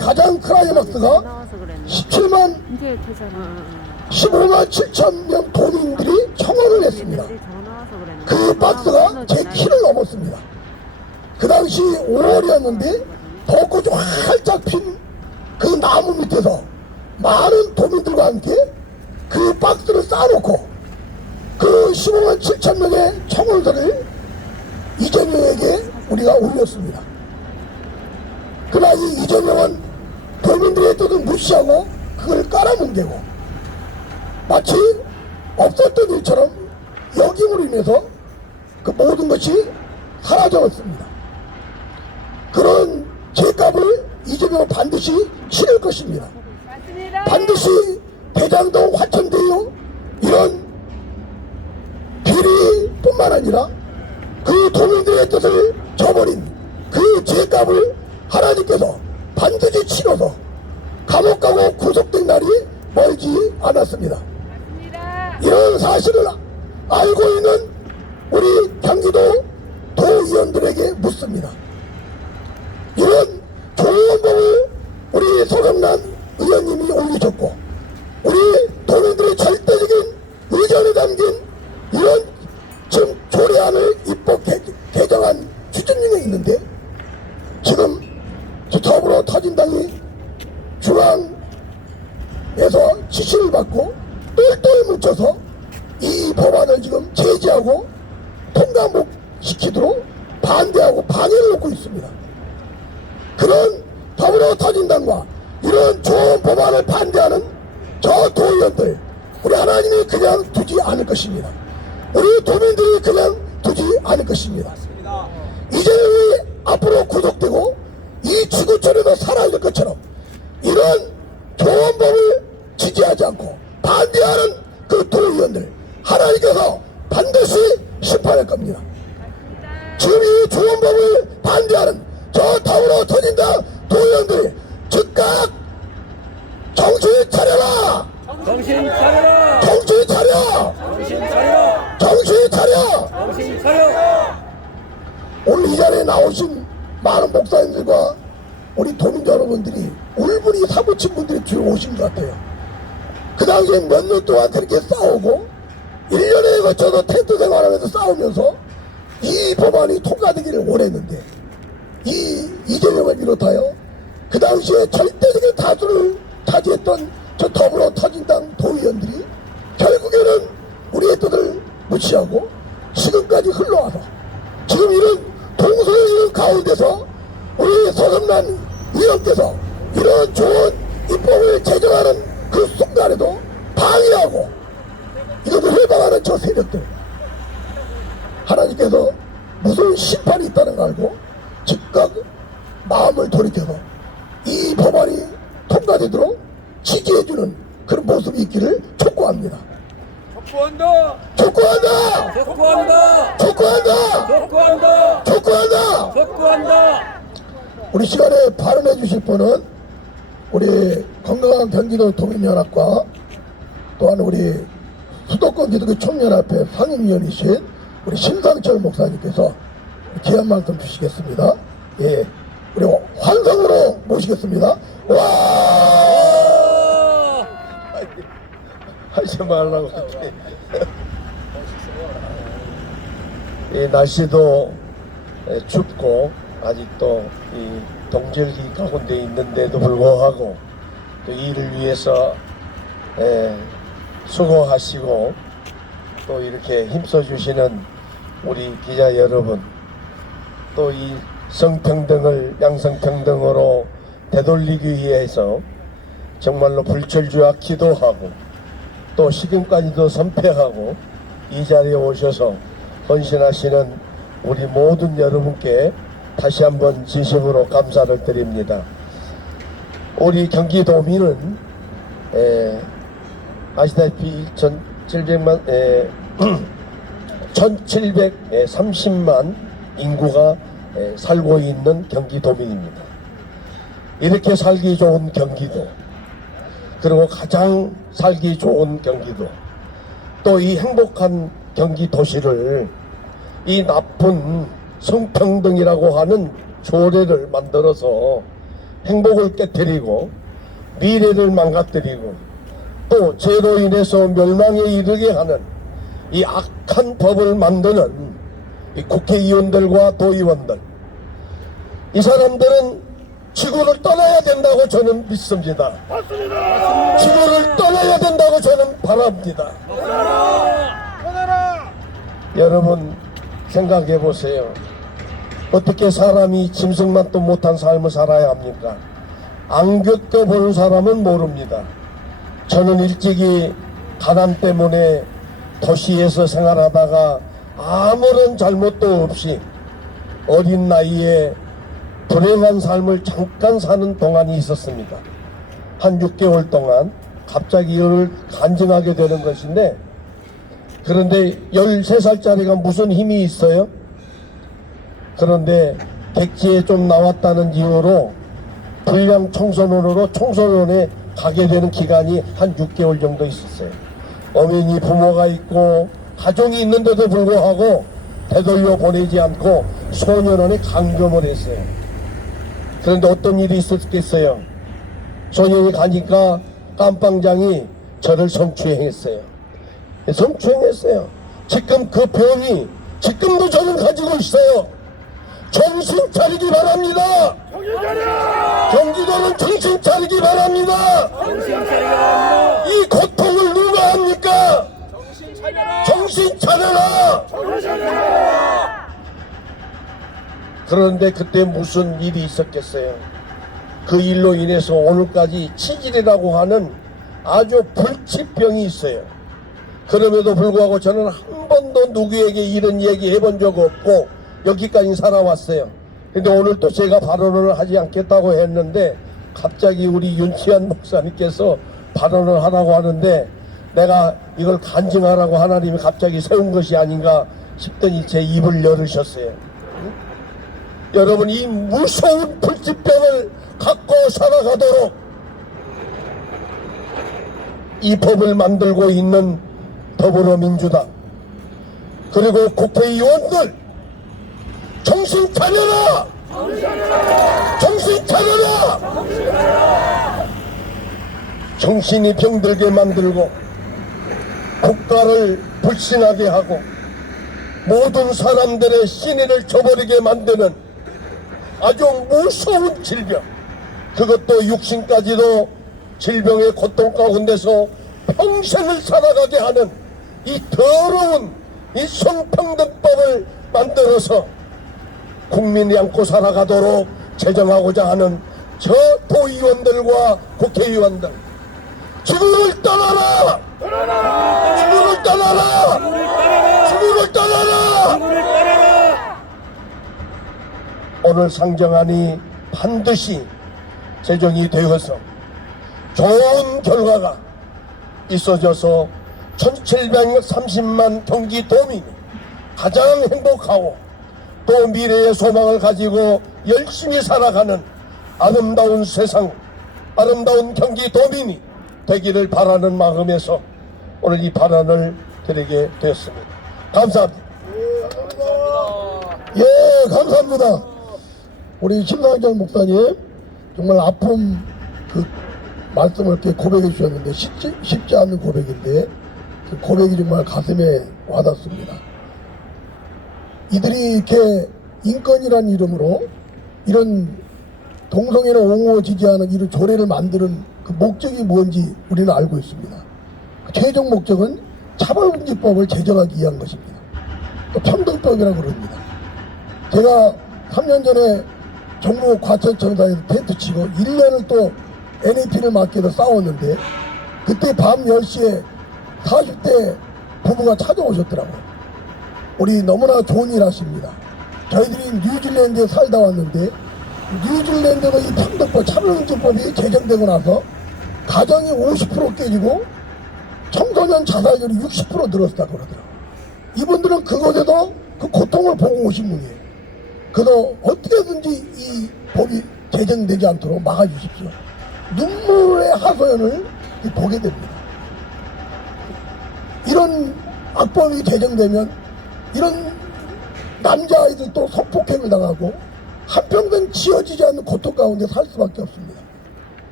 가장 클라이막스가 15만 7천 명 도민들이 청원을 했습니다. 그 박스가 제 키를 넘었습니다. 그 당시 5월이었는데 벚꽃이 활짝 핀 그 나무 밑에서 많은 도민들과 함께 그 박스를 쌓아놓고 그 15만 7천 명의 청원서를 이재명에게 우리가 올렸습니다. 그러나 이 이재명은 도민들의 뜻을 무시하고 그걸 깔아뭉개고 마치 없었던 일처럼 역임으로 인해서 그 모든 것이 사라져버렸습니다. 그런 죄값을 이재명은 반드시 치를 것입니다. 반드시 대장동 화천대유 이런 비리뿐만 아니라 그 도민들의 뜻을 저버린 그 죄값을 하나님께서 반드시 치러서 감옥 가고 구속된 날이 멀지 않았습니다. 이런 사실을 알고 있는 우리 경기도 도의원들에게 묻습니다. 이런 좋은 법을 우리 서성란 의원님이 올리셨고 우리 도민들의 절대적인 의견이 담긴 이런 지금 조례안을 입법 개정안 추진 중에 있는데 지금 더불어 터진당이 중앙에서 지시를 받고 똘똘 뭉쳐서 이 법안을 지금 제지하고 통과 못 시키도록 반대하고 방해를 놓고 있습니다. 그런 더불어 터진당과 이런 좋은 법안을 반대하는 저 도의원들 우리 하나님이 그냥 두지 않을 것입니다. 우리 도민들이 그냥 두지 않을 것입니다. 이재명이 앞으로 구속되고 이 지구촌에도 살아야 될 것처럼 이런 좋은 법을 지지하지 않고 반대하는 그 도의원들 하나님께서 반드시 심판할 겁니다. 지금 이 좋은 법을 반대하는 저 더불어 터진다 도의원들이 즉각 정신 차려라! 정신 차려라! 정신 차려! 정신 차려라! 정신 차려! 정신 차려! 오늘 이 자리에 나오신 많은 목사님들과 우리 도민 여러분들이 울분이 사무친 분들이 주로 오신 것 같아요. 그 당시에 몇 년 동안 그렇게 싸우고 1년에 거쳐서 텐트 생활하면서 싸우면서 이 법안이 통과되기를 원했는데 이재명을 비롯하여 그 당시에 절대적인 다수를 차지했던 저 더불어 터진당 도의원들이 결국에는 우리의 뜻을 무시하고 지금까지 흘러와서 지금 이런 동서의 이런 가운데서 우리 서성란 의원께서 이런 좋은 입법을 제정하는 그 순간에도 방해하고 이것을 해방하는 저 세력들 하나님께서 무슨 심판이 있다는 걸 알고 즉각 마음을 돌이켜서 이 법안이 통과되도록 지지해주는 그런 모습이 있기를 촉구합니다. 촉구한다! 촉구한다! 촉구한다! 촉구한다! 촉구한다! 촉구한다! 촉구한다! 우리 시간에 발언해 주실 분은 우리 건강한 경기도 도민연합과 또한 우리 수도권 기독교 총연합회 상임위원이신 우리 심상철 목사님께서 귀한 말씀 주시겠습니다. 예, 우리 환성으로 모시겠습니다. 와! 하지 말라고. 이 날씨도 춥고 아직도 이 동절기 가운데 있는데도 불구하고 또 이를 위해서 수고하시고 또 이렇게 힘써주시는 우리 기자 여러분, 또 이 성평등을 양성평등으로 되돌리기 위해서 정말로 불철주야 기도하고 또 지금까지도 선패하고 이 자리에 오셔서 헌신하시는 우리 모든 여러분께 다시 한번 진심으로 감사를 드립니다. 우리 경기도민은 아시다시피 1730만 인구가 살고 있는 경기도민입니다. 이렇게 살기 좋은 경기도, 그리고 가장 살기 좋은 경기도, 또 이 행복한 경기도시를 이 나쁜 성평등이라고 하는 조례를 만들어서 행복을 깨뜨리고 미래를 망가뜨리고 또 죄로 인해서 멸망에 이르게 하는 이 악한 법을 만드는 이 국회의원들과 도의원들, 이 사람들은 지구를 떠나야 된다고 저는 믿습니다. 지구를 떠나야 된다고 저는 바랍니다. 여러분 생각해 보세요. 어떻게 사람이 짐승만 또 못한 삶을 살아야 합니까? 안 겪어본 사람은 모릅니다. 저는 일찍이 가난 때문에 도시에서 생활하다가 아무런 잘못도 없이 어린 나이에 불행한 삶을 잠깐 사는 동안이 있었습니다. 한 6개월 동안 갑자기 이를 간증하게 되는 것인데, 그런데 13살짜리가 무슨 힘이 있어요? 그런데 백지에 좀 나왔다는 이유로 불량 청소년으로 청소년에 가게 되는 기간이 한 6개월 정도 있었어요. 어머니 부모가 있고 가정이 있는데도 불구하고 되돌려 보내지 않고 소년원에 감금을 했어요. 그런데 어떤 일이 있었겠어요? 소년이 가니까 깜빵장이 저를 성추행했어요. 성추행했어요. 지금 그 병이 지금도 저는 가지고 있어요. 정신 차리기 바랍니다. 경기도는 정신 차리기 바랍니다. 이 고통을 누가 합니까? 정신 차려라. 그런데 그때 무슨 일이 있었겠어요? 그 일로 인해서 오늘까지 치질이라고 하는 아주 불치병이 있어요. 그럼에도 불구하고 저는 한 번도 누구에게 이런 얘기 해본 적 없고 여기까지 살아왔어요. 근데 오늘 또 제가 발언을 하지 않겠다고 했는데 갑자기 우리 윤치한 목사님께서 발언을 하라고 하는데 내가 이걸 간증하라고 하나님이 갑자기 세운 것이 아닌가 싶더니 제 입을 열으셨어요. 여러분, 이 무서운 불치병을 갖고 살아가도록 이 법을 만들고 있는 더불어민주당 그리고 국회의원들 정신 차려라! 정신 차려라! 정신이 병들게 만들고 국가를 불신하게 하고 모든 사람들의 신의를 저버리게 만드는 아주 무서운 질병, 그것도 육신까지도 질병의 고통 가운데서 평생을 살아가게 하는 이 더러운 이 성평등법을 만들어서 국민이 안고 살아가도록 제정하고자 하는 저 도의원들과 국회의원들, 지구를 떠나라! 지구를 떠나라! 지구를 떠나라! 오늘 상정안이 반드시 제정이 되어서 좋은 결과가 있어져서 1730만 경기도민이 가장 행복하고 또 미래의 소망을 가지고 열심히 살아가는 아름다운 세상, 아름다운 경기도민이 되기를 바라는 마음에서 오늘 이 발언을 드리게 되었습니다. 감사합니다. 예, 감사합니다. 우리 심상정 목사님 정말 아픔 그 말씀을 이렇게 고백해 주셨는데 쉽지 않은 고백인데 그 고백이 정말 가슴에 와닿습니다. 이들이 이렇게 인권이라는 이름으로 이런 동성애를 옹호지지하는 이런 조례를 만드는 그 목적이 뭔지 우리는 알고 있습니다. 그 최종 목적은 차별금지법을 제정하기 위한 것입니다. 또 평등법이라고 그럽니다. 제가 3년 전에 정부 과천청사에서 텐트 치고 1년을 또 NAP를 맡게 해서 싸웠는데 그때 밤 10시에 40대 부부가 찾아오셨더라고요. 우리 너무나 좋은 일 하십니다. 저희들이 뉴질랜드에 살다 왔는데 뉴질랜드가 이 평등법 차별금지법이 제정되고 나서 가정이 50% 깨지고 청소년 자살률이 60% 늘었다고 그러더라고요. 이분들은 그것에도 그 고통을 보고 오신 분이에요. 그래서 어떻게든지 이 법이 제정되지 않도록 막아주십시오. 눈물의 하소연을 보게 됩니다. 이런 악법이 제정되면 이런 남자아이들도 성폭행을 당하고 한평생 지어지지 않는 고통 가운데 살 수밖에 없습니다.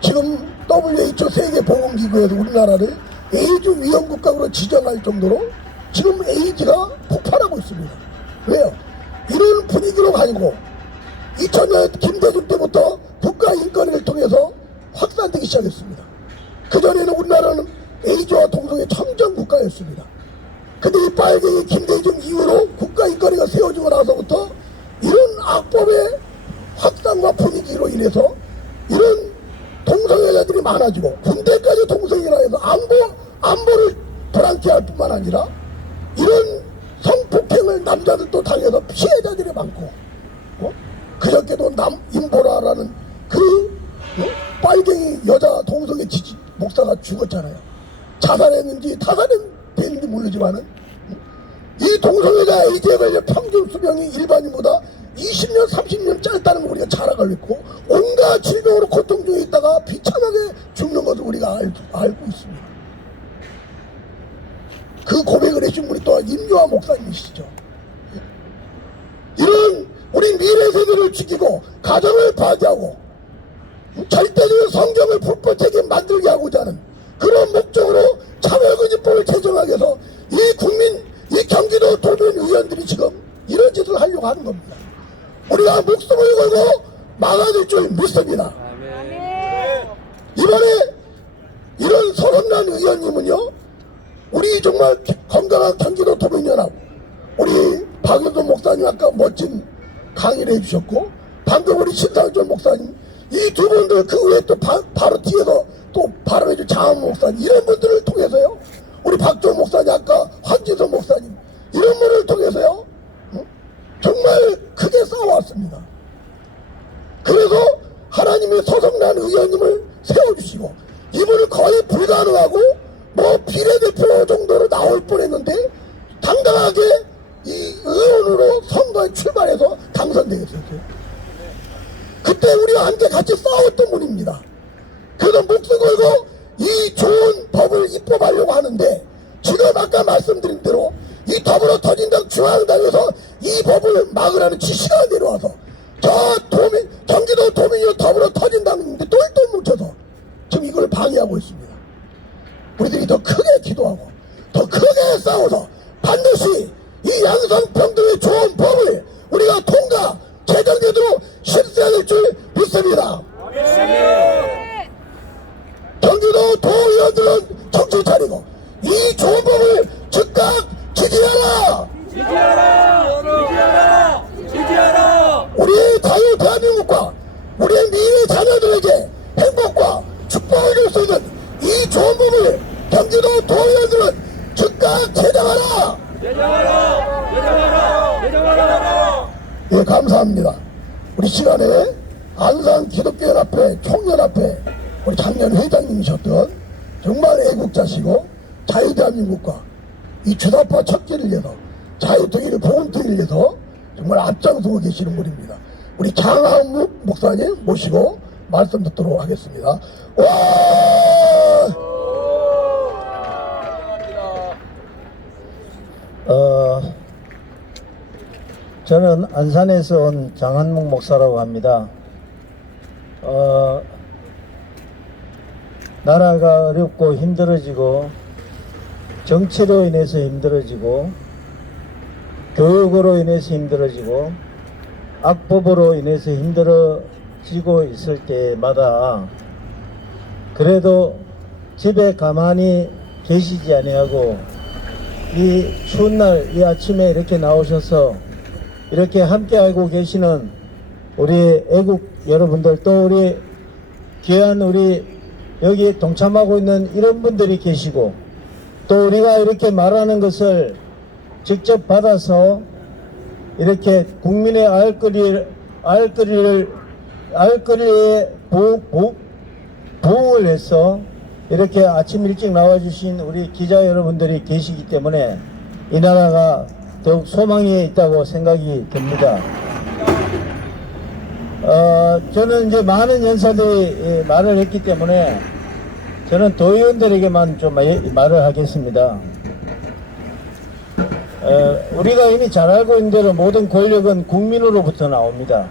지금 WHO 세계보건기구에서 우리나라를 에이즈 위험국가로 지정할 정도로 지금 에이즈가 폭발하고 있습니다. 왜요? 이런 분위기로 가지고 2000년 김대중 때부터 국가인권위를 통해서 확산되기 시작했습니다. 그전에는 우리나라는 에이즈와 동성애 청정국가였습니다. 근데 이 빨갱이 김대중 이후로 국가인권위가 세워지고 나서부터 이런 악법의 확산과 분위기로 인해서 이런 동성애자들이 많아지고 군대까지 동성애라 해서 안보를 불안케 할 뿐만 아니라 이런 성폭행을 남자들도 당해서 피해자들이 많고 그저께도 임보라라는 그 빨갱이 여자 동성애 지지 목사가 죽었잖아요. 자살했는지 타살했는지 모르지만은 이 동성애자 에이즈에 걸려 평균 수명이 일반인보다 20년 30년 짧다는 걸 우리가 잘 알고 있고 온갖 질병으로 고통 중에 있다가 비참하게 죽는 것을 우리가 알고 있습니다. 그 고백을 해준 분이 또한 임요한 목사님이시죠. 이런 우리 미래 세대를 죽이고 가정을 파괴하고 절대적인 성경을 불법되게 만들게 하고자 하는 그런 목적으로 차별금지법을 제정하기 위해서 이 경기도 도민 의원들이 지금 이런 짓을 하려고 하는 겁니다. 우리가 목숨을 걸고 막아줄 줄 믿습니다. 이번에 이런 서른난 의원님은요, 우리 정말 건강한 경기도 도민연합, 우리 박윤선 목사님 아까 멋진 강의를 해주셨고, 방금 우리 신상철 목사님, 이 두 분들 그 외에 또 바로 뒤에서 또 발언해준 장한 목사님, 이런 분들을 통해서요, 우리 박종 목사님 아까 황진선 목사님, 이런 분을 통해서요, 정말 크게 싸워왔습니다. 그래서 하나님의 서성난 의원님을 세워주시고 이분을 거의 불가능하고 뭐 비례대표 정도로 나올 뻔했는데 당당하게 이 의원으로 선거에 출마해서 당선되었어요. 그때 우리와 함께 같이 싸웠던 분입니다. 그래서 목숨 걸고 이 좋은 법을 입법하려고 하는데 지금 아까 말씀드린 대로 이 더불어 터진당 중앙당에서 이 법을 막으라는 지시가 내려와서 저 경기도 도민이 더불어 터진당인데 똘똘 뭉쳐서 지금 이걸 방해하고 있습니다. 우리들이 더 크게 기도하고 더 크게 싸워서 반드시 이 양성평등의 좋은 법을 우리가 통과 제정되도록 실시할 줄 믿습니다. 경기도 도의원들은 정신 차리고 이 좋은 법을 즉각 지지하라! 지지하라! 지지하라! 지지하라! 우리의 자유 대한민국과 우리의 미래 자녀들에게 행복과 축복을 줄 수 있는 이 좋은 법을 경기도 도의원들은 즉각 제정하라! 제정하라! 제정하라! 제정하라! 예, 감사합니다. 우리 시간에 안산 기독교연합회 총연합회 우리 작년 회장님이셨던 정말 애국자시고 자유대한민국과 이 주사파 척지를 위해서 자유통일 보훈통일을 위해서 정말 앞장서고 계시는 분입니다. 우리 장항묵 목사님 모시고 말씀 듣도록 하겠습니다. 와! 저는 안산에서 온 장한묵 목사라고 합니다. 나라가 어렵고 힘들어지고 정치로 인해서 힘들어지고 교육으로 인해서 힘들어지고 악법으로 인해서 힘들어지고 있을 때마다 그래도 집에 가만히 계시지 아니하고 이 추운 날 이 아침에 이렇게 나오셔서 이렇게 함께 하고 계시는 우리 애국 여러분들 또 우리 귀한 우리 여기 동참하고 있는 이런 분들이 계시고 또 우리가 이렇게 말하는 것을 직접 받아서 이렇게 국민의 알거리에 부응을 해서 이렇게 아침 일찍 나와주신 우리 기자 여러분들이 계시기 때문에 이 나라가 더욱 소망이 있다고 생각이 듭니다. 저는 이제 많은 연사들이 말을 했기 때문에 저는 도의원들에게만 좀 말을 하겠습니다. 우리가 이미 잘 알고 있는 대로 모든 권력은 국민으로부터 나옵니다.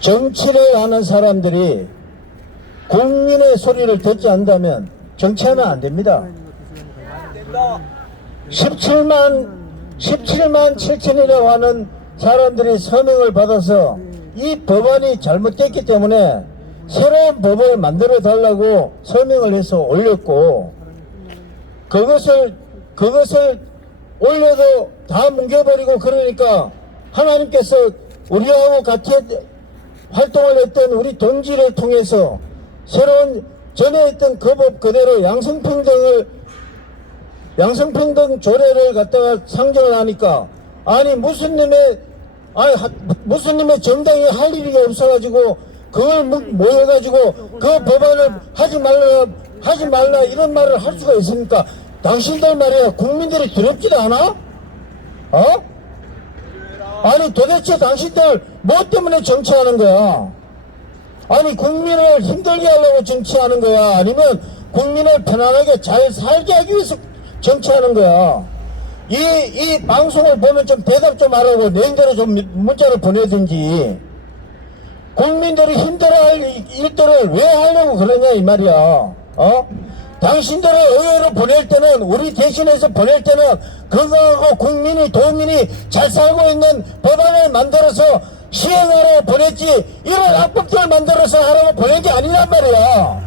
정치를 하는 사람들이 국민의 소리를 듣지 않는다면 정치하면 안 됩니다. 17만 7천이라고 하는 사람들이 서명을 받아서 이 법안이 잘못됐기 때문에 새로운 법을 만들어 달라고 서명을 해서 올렸고, 그것을 올려도 다 뭉개버리고, 그러니까 하나님께서 우리하고 같이 활동을 했던 우리 동지를 통해서 새로운 전에 했던 그 법 그대로 양성평등 조례를 갖다가 상정을 하니까, 아니 무슨 님의 정당이 할 일이 없어가지고 그걸 모여가지고 그 법안을 하지 말라 이런 말을 할 수가 있습니까? 당신들 말이야, 국민들이 두렵지도 않아? 아니 도대체 당신들 뭐 때문에 정치하는 거야? 아니 국민을 힘들게 하려고 정치하는 거야? 아니면 국민을 편안하게 잘 살게 하기 위해서 정치하는 거야? 이 방송을 보면 좀 대답 좀 하라고 내일대로 좀 문자를 보내든지. 국민들이 힘들어할 일들을 왜 하려고 그러냐 이 말이야. 당신들을 의회로 보낼 때는, 우리 대신해서 보낼 때는 그거하고 도민이 잘 살고 있는 법안을 만들어서 시행하라고 보냈지, 이런 악법들을 만들어서 하라고 보낸 게 아니란 말이야.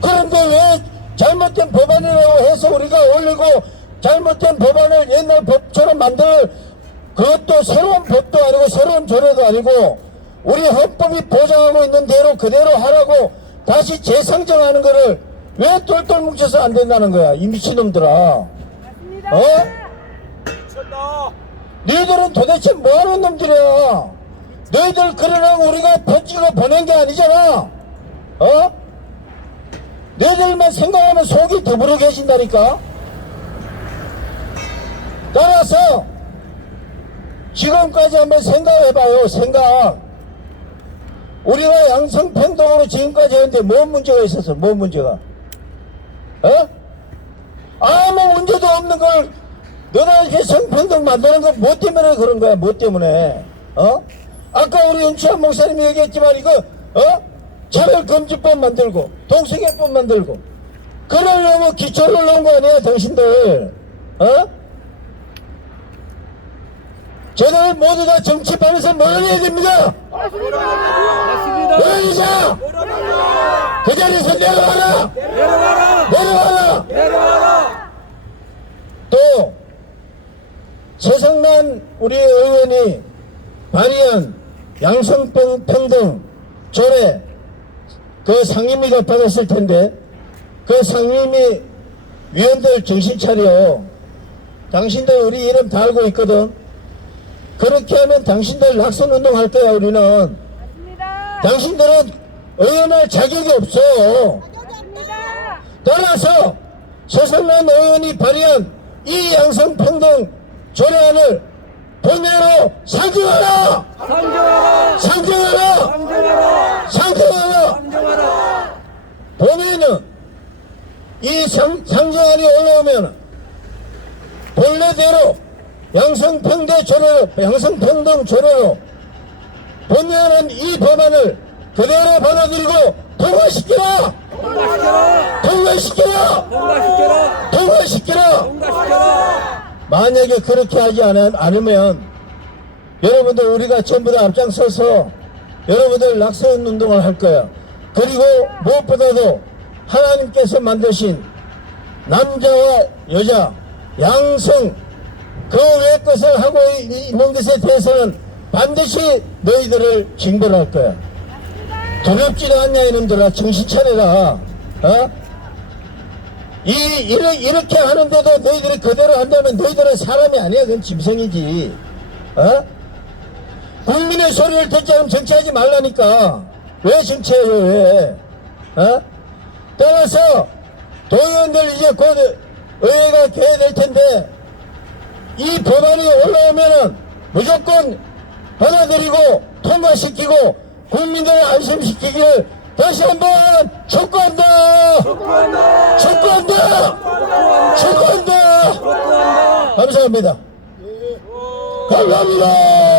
그런데 왜 잘못된 법안이라고 해서 우리가 올리고, 잘못된 법안을 옛날 법처럼 그것도 새로운 법도 아니고 새로운 조례도 아니고 우리 헌법이 보장하고 있는 대로 그대로 하라고 다시 재상정하는 거를 왜 똘똘 뭉쳐서 안 된다는 거야, 이 미친놈들아. 너희들은 도대체 뭐하는 놈들이야? 너희들 그러라고 우리가 버티고 보낸 게 아니잖아. 너희들만 생각하면 속이 더불어 계신다니까. 따라서 지금까지 한번 생각해봐요. 우리가 양성평등으로 지금까지 했는데 뭔 문제가 있었어? 뭔 문제가? 아무 문제도 없는 걸 너희들 성평등 만드는 거 뭐 때문에 그런 거야? 뭐 때문에? 아까 우리 윤치환 목사님이 얘기했지만 이거 차별금지법 만들고 동성애법 만들고 그러려고 기초를 넣은 거 아니야 당신들? 저들 모두 다 정치판에서 몰아내야 됩니다. 맞습니다. 몰아내자. 그 자리에서 내려와라. 또 서성난 우리 의원이 발의한 양성평등 조례, 그 상임위가 받았을 텐데 그 상임위 위원들 정신 차려. 당신들 우리 이름 다 알고 있거든. 그렇게 하면 당신들 낙선운동 할 거야. 우리는. 맞습니다. 당신들은 의원할 자격이 없어. 맞습니다. 따라서 서성난 의원이 발의한 이 양성평등 조례안을 본회의로 상정하라. 본회의는 이 상정안이 올라오면 본래대로 양성평등 조례로 본회의는 이 법안을 그대로 받아들이고 통과시키라. 만약에 그렇게 하지 않으면 여러분들 우리가 전부 다 앞장서서 여러분들 낙선 운동을 할 거야. 그리고 무엇보다도 하나님께서 만드신 남자와 여자 양성 그 외 것을 하고 있는 것에 대해서는 반드시 너희들을 징벌할 거야. 두렵지도 않냐 이놈들아. 정신 차려라. 이렇게 하는데도 너희들이 그대로 한다면 너희들은 사람이 아니야. 그건 짐승이지. 국민의 소리를 듣지 않으면 정치하지 말라니까. 왜 정치해요? 왜? 따라서 도의원들 이제 곧 의회가 개회될 텐데 이 법안이 올라오면은 무조건 받아들이고 통과시키고 국민들을 안심시키기를 다시 한번 촉구한다. 촉구한다. 감사합니다. 감사합니다.